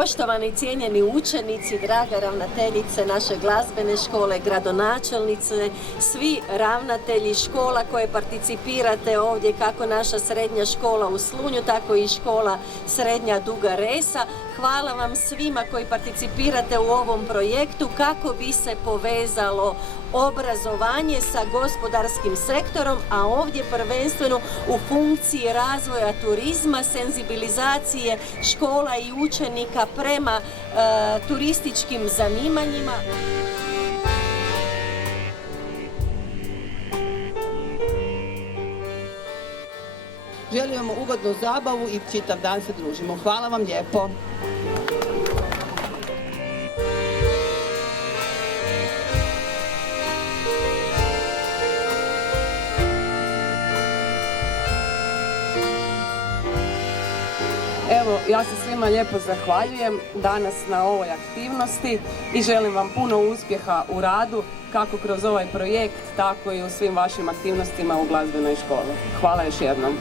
Poštovani cijenjeni učenici, draga ravnateljice naše glazbene škole, gradonačelnice, svi ravnatelji škola koje participirate ovdje, kako naša srednja škola u Slunju, tako i škola srednja Duga Resa. Hvala vam svima koji participirate u ovom projektu kako bi se povezalo obrazovanje sa gospodarskim sektorom, a ovdje prvenstveno u funkciji razvoja turizma, senzibilizacije škola i učenika prema turističkim zanimanjima. Želim vam ugodnu zabavu i čitav dan se družimo. Hvala vam lijepo. Evo, ja se svima lijepo zahvaljujem danas na ovoj aktivnosti i želim vam puno uspjeha u radu, kako kroz ovaj projekt, tako i u svim vašim aktivnostima u glazbenoj školi. Hvala još jednom.